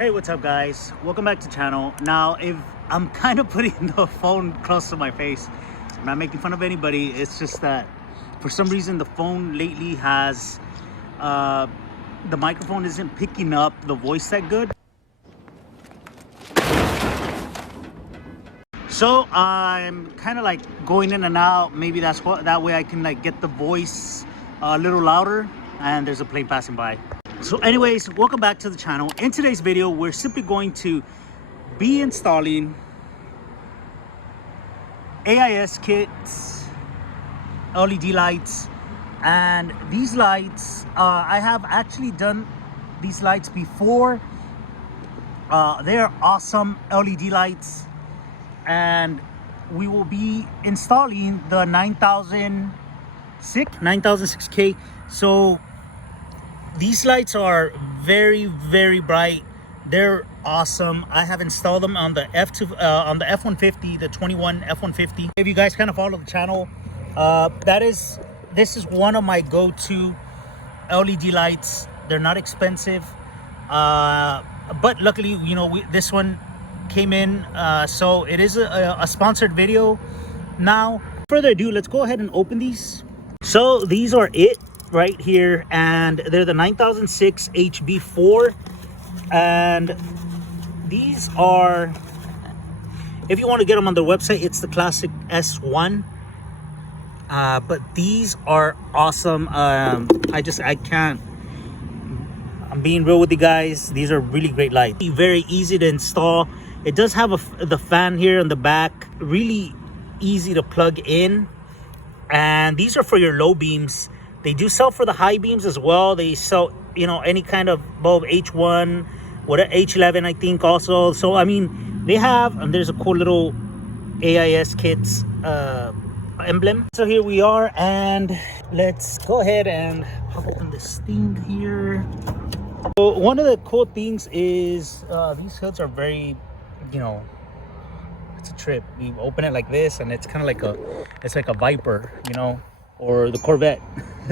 Hey, what's up guys, welcome back to the channel. Now if I'm kind of putting the phone close to my face, I'm not making fun of anybody, it's just that for some reason the phone lately has the microphone isn't picking up the voice that good. So I'm kind of like going in and out. Maybe that's what, that way I can like get the voice a little louder. And there's a plane passing by. So anyways, welcome back to the channel. In today's video, we're simply going to be installing AISkits LED lights. And these lights, I have actually done these lights before. They're awesome LED lights. And we will be installing the 9006K. So these lights are very bright. They're awesome. I have installed them on the F150, the 21 F150. If you guys kind of follow the channel, this is one of my go-to LED lights. They're not expensive, but luckily, you know, this one came in, so it is a sponsored video. Now, without further ado, let's go ahead and open these. So these are it right here, and they're the 9006 HB4, and these are, if you want to get them on their website, it's the classic S1, but these are awesome. I can't, I'm being real with you guys, these are really great lights, very easy to install. It does have the fan here on the back, really easy to plug in, and these are for your low beams. They do sell for the high beams as well. They sell, you know, any kind of bulb, H1, whatever, H11 I think also. So I mean, they have, and there's a cool little AISkits emblem. So here we are, and let's go ahead and pop open this thing here. So one of the cool things is these hoods are very, you know, it's a trip. You open it like this, and it's kind of like it's like a Viper, you know, or the Corvette.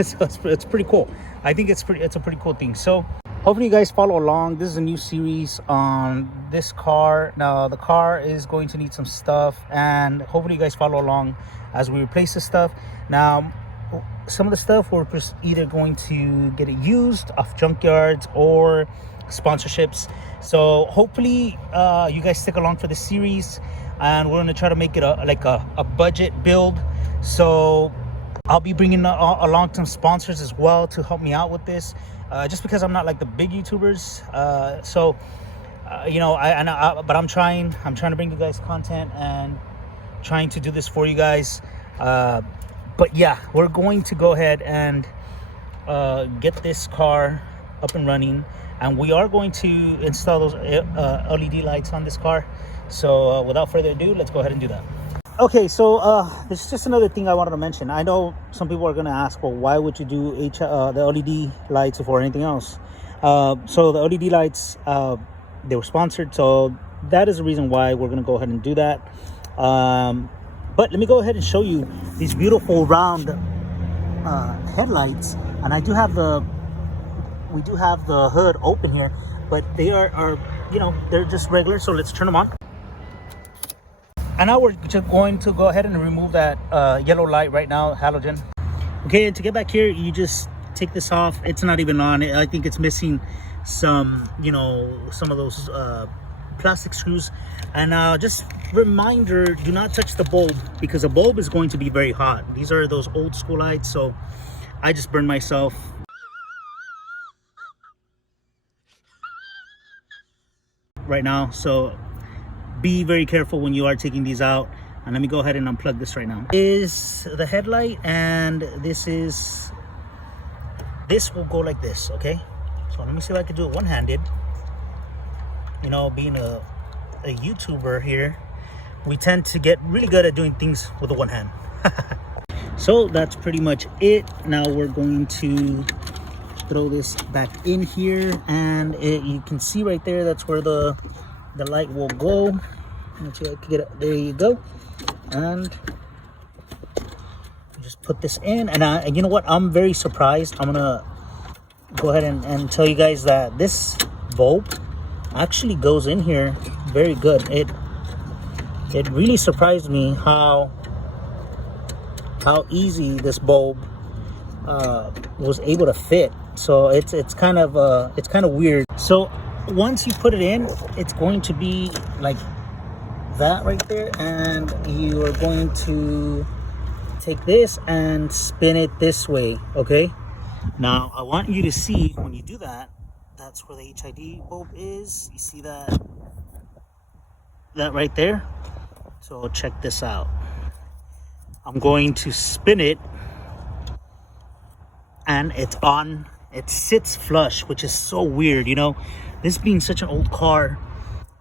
So it's pretty cool. I think it's a pretty cool thing. So hopefully you guys follow along. This is a new series on this car. Now the car is going to need some stuff, and hopefully you guys follow along as we replace the stuff. Now some of the stuff we're either going to get it used off junkyards or sponsorships. So hopefully you guys stick along for the series, and we're going to try to make it a budget build. So I'll be bringing along some sponsors as well to help me out with this, just because I'm not like the big YouTubers. You know, but I'm trying to bring you guys content and trying to do this for you guys. But yeah, we're going to go ahead and get this car up and running, and we are going to install those LED lights on this car. So without further ado, let's go ahead and do that. Okay, so this is just another thing I wanted to mention. I know some people are going to ask, well, why would you do the LED lights before anything else? So the LED lights, they were sponsored, so that is the reason why we're going to go ahead and do that. But let me go ahead and show you these beautiful round headlights. And we do have the hood open here, but they are, you know, they're just regular. So let's turn them on. And now we're just going to go ahead and remove that yellow light right now, halogen. Okay, and to get back here, you just take this off. It's not even on. I think it's missing some, you know, some of those plastic screws. And just reminder, do not touch the bulb, because the bulb is going to be very hot. These are those old school lights, so I just burned myself. Right now, so be very careful when you are taking these out. And let me go ahead and unplug this right now. This is the headlight, and this will go like this. Okay, so let me see if I can do it one-handed. You know, being a YouTuber here, we tend to get really good at doing things with the one hand. So that's pretty much it. Now we're going to throw this back in here, and you can see right there, that's where the light will go. Let's see if I can get it. There you go. And just put this in, and you know what, I'm very surprised. I'm gonna go ahead and tell you guys that this bulb actually goes in here very good. It really surprised me how easy this bulb was able to fit. So it's kind of weird. So once you put it in, it's going to be like that right there, and you are going to take this and spin it this way. Okay, now I want you to see when you do that, that's where the HID bulb is. You see that right there? So check this out. I'm going to spin it, and it's on. It sits flush, which is so weird, you know, this being such an old car.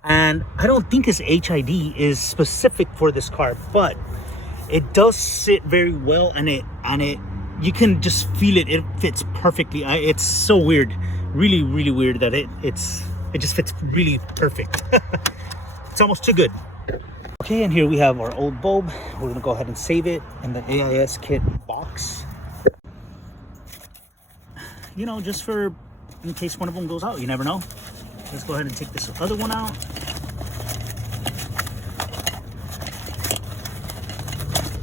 And I don't think this HID is specific for this car, but it does sit very well, and it you can just feel it. It fits perfectly. It's so weird, really weird that it just fits really perfect. It's almost too good. Okay, and here we have our old bulb. We're gonna go ahead and save it in the AISkit box. You know, just for in case one of them goes out, you never know. Let's go ahead and take this other one out.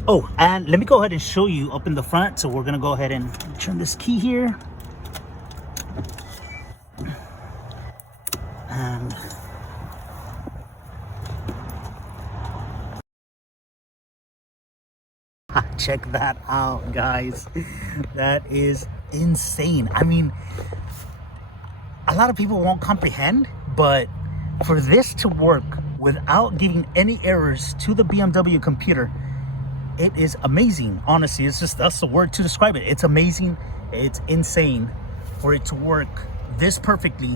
Oh, and let me go ahead and show you up in the front. So we're gonna go ahead and turn this key here. And check that out, guys. That is insane. I mean, a lot of people won't comprehend, but for this to work without giving any errors to the BMW computer, it is amazing. Honestly, it's just, that's the word to describe it. It's amazing. It's insane for it to work this perfectly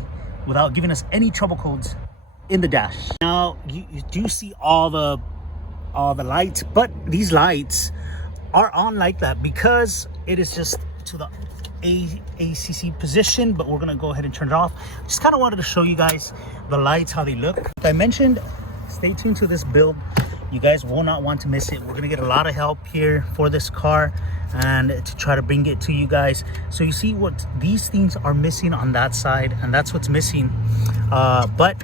without giving us any trouble codes in the dash. Now you do see all the lights, but these lights are on like that because it is just to the ACC position, but we're gonna go ahead and turn it off. Just kind of wanted to show you guys the lights, how they look. Like I mentioned, stay tuned to this build. You guys will not want to miss it. We're gonna get a lot of help here for this car and to try to bring it to you guys. So you see what these things are missing on that side, and that's what's missing. But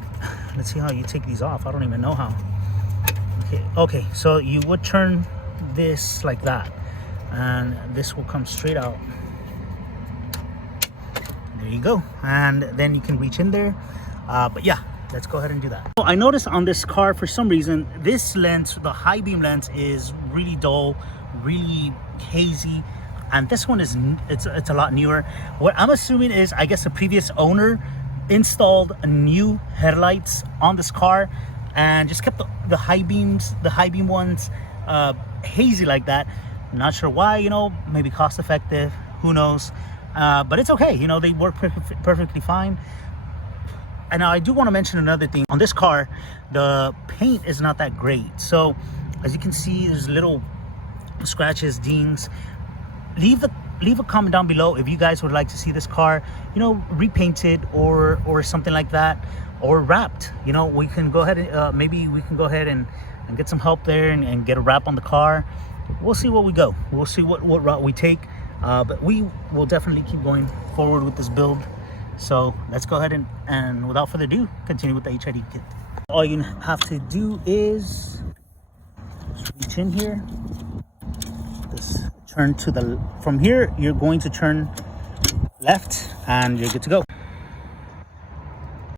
let's see how you take these off. I don't even know how. Okay, so you would turn this like that, and this will come straight out. There you go, and then you can reach in there. But yeah, let's go ahead and do that. So I noticed on this car, for some reason, this lens, the high beam lens, is really dull, really hazy, and this one is it's a lot newer. What I'm assuming is, I guess the previous owner installed a new headlights on this car and just kept the high beam ones hazy like that. I'm not sure why, you know, maybe cost effective, who knows. But it's okay, you know, they work perfectly fine. And now I do want to mention another thing. On this car, the paint is not that great. So as you can see, there's little scratches, dings. Leave a comment down below if you guys would like to see this car, you know, repainted or something like that, or wrapped. You know, we can go ahead and maybe we can go ahead and get some help there and get a wrap on the car. We'll see what we go. We'll see what route we take. But we will definitely keep going forward with this build. So let's go ahead and without further ado, continue with the HID kit. All you have to do is reach in here. Just turn to the, from here, you're going to turn left and you're good to go.